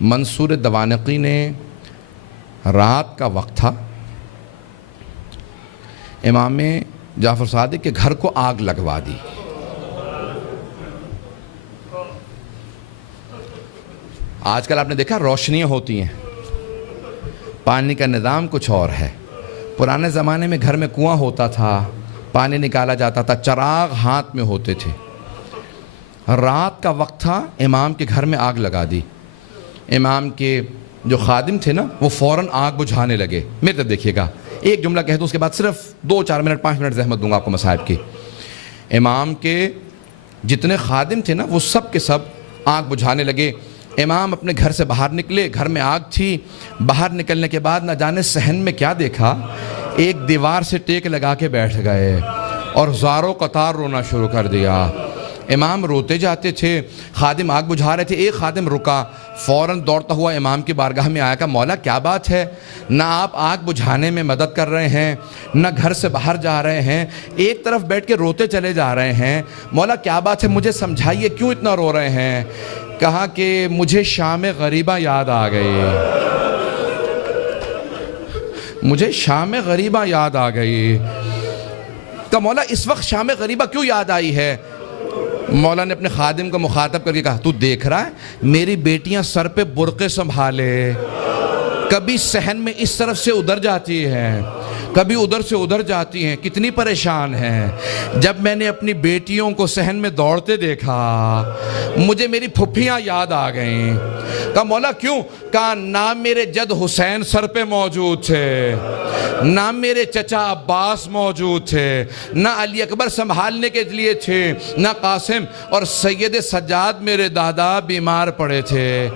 منصور دوانقی نے رات کا وقت تھا، امام جعفر صادق کے گھر کو آگ لگوا دی۔ آج کل آپ نے دیکھا روشنیاں ہوتی ہیں، پانی کا نظام کچھ اور ہے۔ پرانے زمانے میں گھر میں کنواں ہوتا تھا، پانی نکالا جاتا تھا، چراغ ہاتھ میں ہوتے تھے۔ رات کا وقت تھا، امام کے گھر میں آگ لگا دی۔ امام کے جو خادم تھے نا وہ فوراً آگ بجھانے لگے۔ میرے طرف دیکھیے گا، ایک جملہ کہہ دوں اس کے بعد صرف 2-4 منٹ 5 منٹ زحمت دوں گا آپ کو مصائب کی۔ امام کے جتنے خادم تھے نا وہ سب کے سب آگ بجھانے لگے۔ امام اپنے گھر سے باہر نکلے، گھر میں آگ تھی۔ باہر نکلنے کے بعد نہ جانے صحن میں کیا دیکھا، ایک دیوار سے ٹیک لگا کے بیٹھ گئے اور زاروں قطار رونا شروع کر دیا۔ امام روتے جاتے تھے، خادم آگ بجھا رہے تھے۔ ایک خادم رکا، فوراً دوڑتا ہوا امام کی بارگاہ میں آیا، کہا مولا کیا بات ہے، نہ آپ آگ بجھانے میں مدد کر رہے ہیں، نہ گھر سے باہر جا رہے ہیں، ایک طرف بیٹھ کے روتے چلے جا رہے ہیں، مولا کیا بات ہے، مجھے سمجھائیے کیوں اتنا رو رہے ہیں؟ کہا کہ مجھے شام غریبہ یاد آ گئی، مجھے شام غریبہ یاد آ گئی۔ کہا مولا اس وقت شام غریبہ کیوں یاد آئی ہے؟ مولا نے اپنے خادم کو مخاطب کر کے کہا، تو دیکھ رہا ہے میری بیٹیاں سر پہ برقعے سنبھالے، کبھی صحن میں اس طرف سے ادھر جاتی ہیں، کبھی ادھر سے ادھر جاتی ہیں، کتنی پریشان ہیں۔ جب میں نے اپنی بیٹیوں کو صحن میں دوڑتے دیکھا مجھے میری پھپھیاں یاد آ گئیں۔ کہا مولا کیوں؟ کہا نہ میرے جد حسین سر پہ موجود تھے، نہ میرے چچا عباس موجود تھے، نہ علی اکبر سنبھالنے کے لیے تھے، نہ قاسم، اور سید سجاد میرے دادا بیمار پڑے تھے۔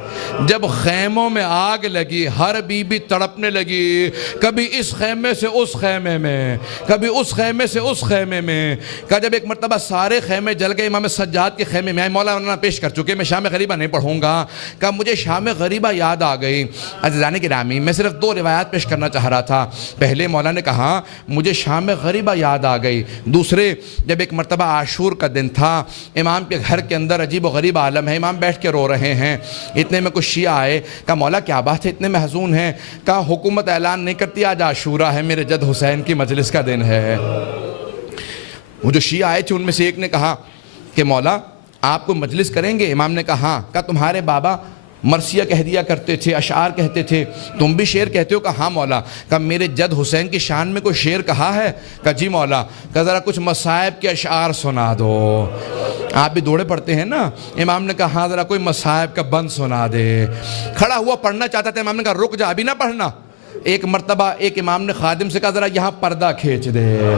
جب خیموں میں آگ لگی ہر بی بی تڑپنے لگی، کبھی اس خیمے سے اس خیمے میں، کبھی اس خیمے سے اس خیمے میں۔ کہا جب ایک مرتبہ سارے خیمے جل گئے، امام سجاد کے خیمے میں آئے، مولانا پیش کر چکے، میں شام غریبہ نہیں پڑھوں گا۔ کہا مجھے شام غریبہ یاد آ گئی۔ عزیزان گرامی، میں صرف 2 روایات پیش کرنا چاہ رہا تھا۔ پہلے مولا نے کہا مجھے شام غریبہ یاد آ گئی۔ دوسرے، جب ایک مرتبہ عاشور کا دن تھا، امام کے گھر کے اندر عجیب و غریب عالم ہے، امام بیٹھ کے رو رہے ہیں، اتنے میں کچھ شیعہ آئے۔ کہا مولا کیا بات ہے اتنے محزون ہیں؟ کہا حکومت اعلان نہیں کرتی آج عاشورہ ہے، میرے جد حسین کی مجلس کا دن ہے۔ وہ جو شیعہ آئے تھے ان میں سے ایک نے کہا کہ مولا آپ کو مجلس کریں گے؟ امام نے کہا ہاں۔ کہا تمہارے بابا مرثیہ کہہ دیا کرتے تھے، اشعار کہتے تھے، تم بھی شعر کہتے ہو؟ کہا ہاں مولا۔ کہا میرے جد حسین کی شان میں کوئی شعر کہا ہے؟ کہا جی مولا۔ کہا ذرا کچھ مصائب کے اشعار سنا دو، آپ بھی دوڑے پڑتے ہیں نا۔ امام نے کہا ہاں ذرا کوئی مصائب کا بند سنا دے۔ کھڑا ہوا پڑھنا چاہتا تھا، امام نے کہا رک جا ابھی نہ پڑھنا۔ ایک مرتبہ ایک امام نے خادم سے کہا ذرا یہاں پردہ کھینچ دے۔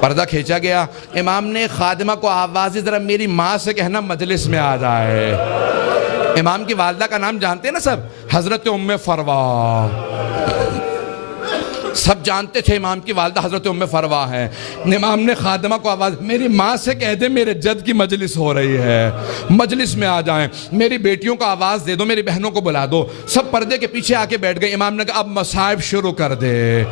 پردہ کھینچا گیا۔ امام نے خادمہ کو آواز دی ذرا میری ماں سے کہنا مجلس میں آ جائے۔ امام کی والدہ کا نام جانتے ہیں نا سب، حضرت ام فروا، سب جانتے تھے امام کی والدہ حضرت ام فروا ہیں۔ امام نے خادمہ کو آواز، میری ماں سے کہہ دے میرے جد کی مجلس ہو رہی ہے، مجلس میں آ جائیں، میری بیٹیوں کو آواز دے دو، میری بہنوں کو بلا دو۔ سب پردے کے پیچھے آ کے بیٹھ گئے۔ امام نے کہا اب مصائب شروع کر دے۔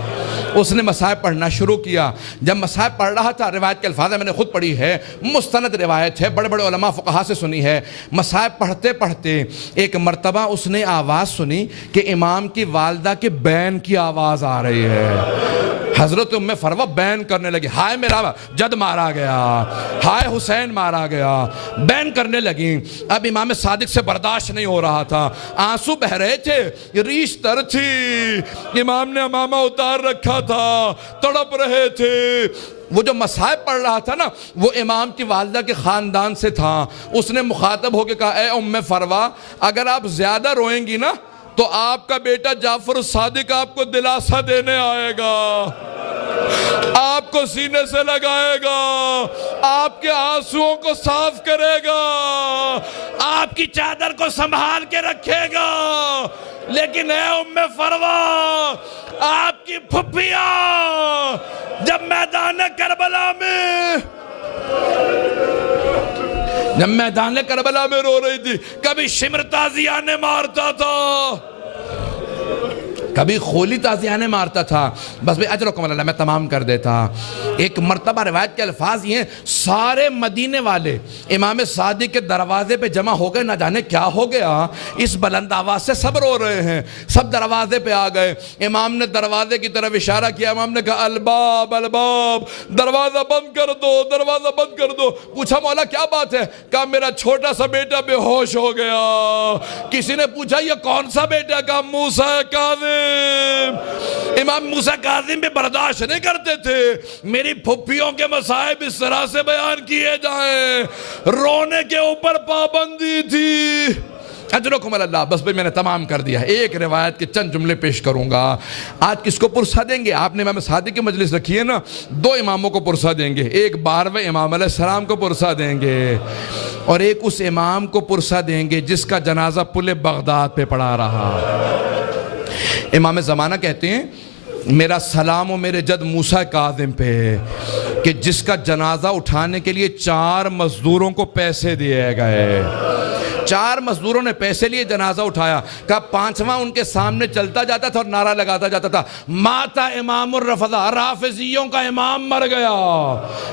اس نے مصائب پڑھنا شروع کیا۔ جب مصائب پڑھ رہا تھا، روایت کے الفاظ میں نے خود پڑھی ہے، مستند روایت ہے، بڑے بڑے علماء فقہا سے سنی ہے، مصائب پڑھتے پڑھتے ایک مرتبہ اس نے آواز سنی کہ امام کی والدہ کے بین کی آواز آ رہی ہے۔ حضرت ام فروا بین کرنے لگی، ہائے میرا جد مارا گیا، ہائے حسین مارا گیا، بین کرنے لگی۔ اب امام صادق سے برداشت نہیں ہو رہا تھا، آنسو بہ رہے تھے، ریش تر تھی، امام نے امامہ اتار رکھا تھا، تڑپ رہے تھے۔ وہ جو مصائب پڑھ رہا تھا نا وہ امام کی والدہ کے خاندان سے تھا۔ اس نے مخاطب ہو کے کہا اے ام فروا اگر آپ زیادہ روئیں گی نا تو آپ کا بیٹا جعفر الصادق آپ کو دلاسا دینے آئے گا، آپ کو سینے سے لگائے گا، آپ کے آنسوؤں کو صاف کرے گا، آپ کی چادر کو سنبھال کے رکھے گا۔ لیکن اے ام فروا آپ کی پھپھیاں جب میدان کربلا میں رو رہی تھی، کبھی شمر تازیانے مارتا تھا، کبھی خولی تازیانے مارتا تھا، بس بھئی اجرکم اللہ میں تمام کر دیتا۔ ایک مرتبہ روایت کے الفاظ یہ ہیں، سارے مدینے والے امام صادق کے دروازے پہ جمع ہو گئے، نہ جانے کیا ہو گیا، اس بلند آواز سے سب رو رہے ہیں، سب دروازے پہ آ گئے۔ امام نے دروازے کی طرف اشارہ کیا، امام نے کہا الباب الباب، دروازہ بند کر دو، دروازہ بند کر دو۔ پوچھا مولا کیا بات ہے؟ کہا میرا چھوٹا سا بیٹا بے ہوش ہو گیا۔ کسی نے پوچھا یہ کون سا بیٹا؟ کہا موسیٰ کاظم۔ امام موسیٰ کاظم بھی برداشت نہیں کرتے تھے میری پھپھیوں کے مصائب اس طرح سے بیان کیے جائیں، رونے کے اوپر پابندی تھی۔ اجرکم اللہ، بس بھئی میں نے تمام کر دیا۔ ایک روایت کے چند جملے پیش کروں گا۔ آج کس کو پرسہ دیں گے؟ آپ نے امام صادق کی مجلس رکھی ہے نا، دو اماموں کو پرسہ دیں گے، ایک 12ویں امام علیہ السلام کو پرسہ دیں گے اور ایک اس امام کو پرسہ دیں گے جس کا جنازہ پل بغداد پہ پڑا رہا۔ امام زمانہ کہتے ہیں میرا سلام و میرے جد موسیٰ کاظم پہ، کہ جس کا جنازہ اٹھانے کے لیے 4 مزدوروں کو پیسے دیے گئے، 4 مزدوروں نے پیسے لیے جنازہ اٹھایا۔ کہا 5واں ان کے سامنے چلتا جاتا تھا اور نعرہ لگاتا جاتا تھا ماتا امام الرفضہ، رافضیوں کا امام مر گیا۔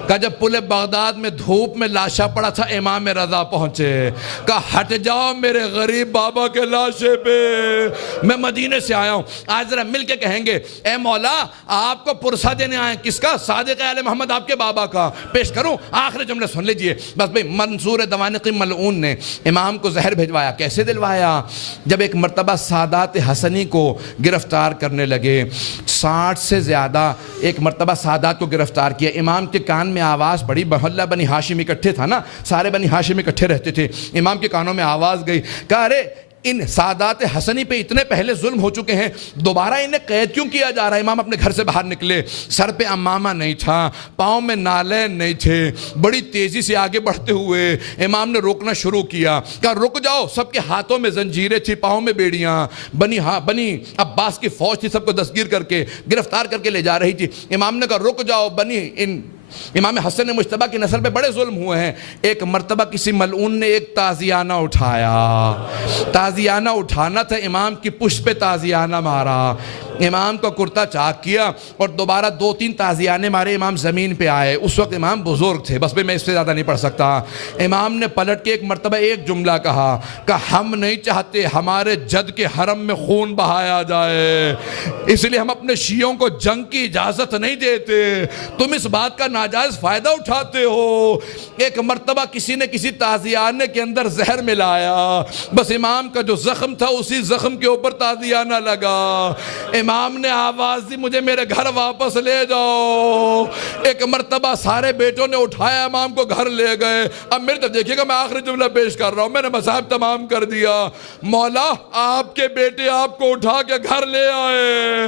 کہا جب پل بغداد میں دھوپ میں لاشا پڑا تھا امام رضا پہنچے، کہا ہٹ جاؤ میرے غریب بابا کے لاشے پہ، میں مدینے سے آیا ہوں۔ آج ذرا مل کے کہیں گے اے مولا آپ کو پرسہ دینے آئے، کس کا؟ صادق آل محمد آپ کے بابا کا۔ پیش کروں آخری جملے سن لیجئے بس بھئی۔ منصور دوانقی ملعون نے امام کو زہر بھیجوایا۔ کیسے دلوایا؟ جب ایک مرتبہ سادات حسنی کو گرفتار کرنے لگے، 60 سے زیادہ ایک مرتبہ سادات کو گرفتار کیا، امام کے کان میں آواز پڑی، محلہ بنی ہاشم اکٹھے تھا نا، سارے بنی ہاشم اکٹھے رہتے تھے، امام کے کانوں میں آواز گئی، کہا ارے ان سادات حسنی پہ اتنے پہلے ظلم ہو چکے ہیں، دوبارہ انہیں قید کیوں کیا جا رہا ہے؟ امام اپنے گھر سے باہر نکلے، سر پہ امامہ نہیں تھا، پاؤں میں نالین نہیں تھے، بڑی تیزی سے آگے بڑھتے ہوئے امام نے روکنا شروع کیا، کہا رک جاؤ۔ سب کے ہاتھوں میں زنجیریں تھی، پاؤں میں بیڑیاں، بنی عباس کی فوج تھی، سب کو دستگیر کر کے گرفتار کر کے لے جا رہی تھی۔ امام نے کہا رک جاؤ، امام حسن مجتبیٰ کی نسل پہ بڑے ظلم ہوئے ہیں۔ ایک مرتبہ کسی ملعون نے ایک تازیانہ اٹھایا، تازیانہ اٹھانا تھا، امام کی پشت پہ تازیانہ مارا، امام کا کرتا چاک کیا اور دوبارہ 2-3 تازیانے مارے، امام زمین پہ آئے۔ اس وقت امام بزرگ تھے، بس میں اس سے زیادہ نہیں پڑھ سکتا۔ امام نے پلٹ کے ایک مرتبہ ایک جملہ کہا کہ ہم نہیں چاہتے ہمارے جد کے حرم میں خون بہایا جائے، اس لیے ہم اپنے شیعوں کو جنگ کی اجازت نہیں دیتے، تم اس بات کا ناجائز فائدہ اٹھاتے ہو۔ ایک مرتبہ کسی نے کسی تازیانے کے اندر زہر ملایا، بس امام کا جو زخم تھا اسی زخم کے اوپر تازیانہ لگا، امام نے آواز دی مجھے میرے گھر واپس لے جاؤ۔ ایک مرتبہ سارے بیٹوں نے اٹھایا، امام کو گھر لے گئے۔ اب میرے طرف دیکھیے گا، میں آخری جملہ پیش کر رہا ہوں، میں نے مصائب تمام کر دیا۔ مولا آپ کے بیٹے آپ کو اٹھا کے گھر لے آئے،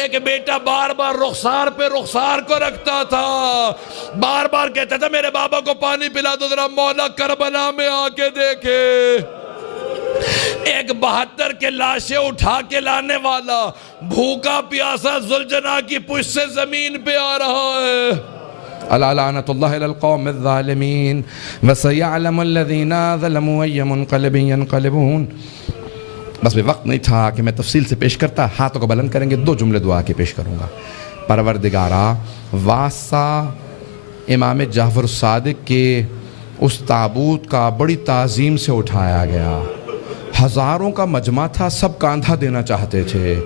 ایک بیٹا بار بار رخسار پہ رخسار کو رکھتا تھا، بار بار کہتا تھا میرے بابا کو پانی پلا دو ذرا، مولا کربلا میں آ کے دیکھے۔ ایک 72 کے لاشیں اٹھا کے لانے والا بھوکا پیاسا ذوالجناح کی پشت سے زمین پہ آ رہا ہے۔ الا لعنت اللہ علی القوم الظالمین وسیعلم الذین ظلموا ای منقلب ینقلبون۔ بس وقت نہیں تھا کہ میں تفصیل سے پیش کرتا، ہاتھوں کو بلند کریں گے، 2 جملے دعا کے پیش کروں گا۔ پروردگارا، واسطہ امام جعفر الصادق کے اس تابوت کا بڑی تعظیم سے اٹھایا گیا، ہزاروں کا مجمع تھا، سب کاندھا دینا چاہتے تھے،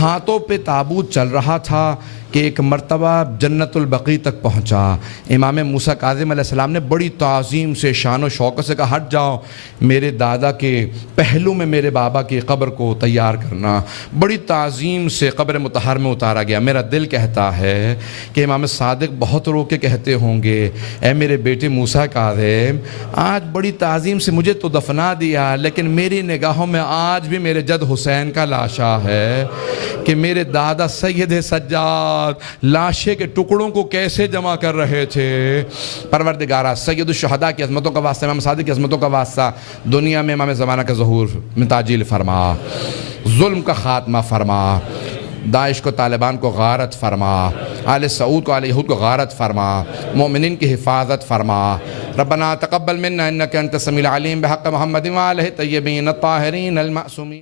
ہاتھوں پہ تابوت چل رہا تھا کہ ایک مرتبہ جنت البقیع تک پہنچا۔ امام موسیٰ کاظم علیہ السلام نے بڑی تعظیم سے شان و شوکت سے کہا ہٹ جاؤ، میرے دادا کے پہلو میں میرے بابا کی قبر کو تیار کرنا۔ بڑی تعظیم سے قبر مطہر میں اتارا گیا۔ میرا دل کہتا ہے کہ امام صادق بہت رو کے کہتے ہوں گے اے میرے بیٹے موسیٰ کاظم، آج بڑی تعظیم سے مجھے تو دفنا دیا، لیکن میری نگاہوں میں آج بھی میرے جد حسین کا لاشا ہے کہ میرے دادا سید سجاد لاشے کے ٹکڑوں کو کیسے جمع کر رہے تھے۔ پروردگارہ، سید الشہداء کی عظمتوں کا واسطہ، امام صادق کی عظمتوں کا واسطہ، دنیا میں امام زمانہ کا ظہور میں تعجیل فرما، ظلم کا خاتمہ فرما، داعش کو طالبان کو غارت فرما، آل سعود کو آل یہود کو غارت فرما، مومنین کی حفاظت فرما۔ ربنا تقبل منا انک انت السمیع العلیم بحق محمد وآلہ الطیبین الطاہرین المعصومین۔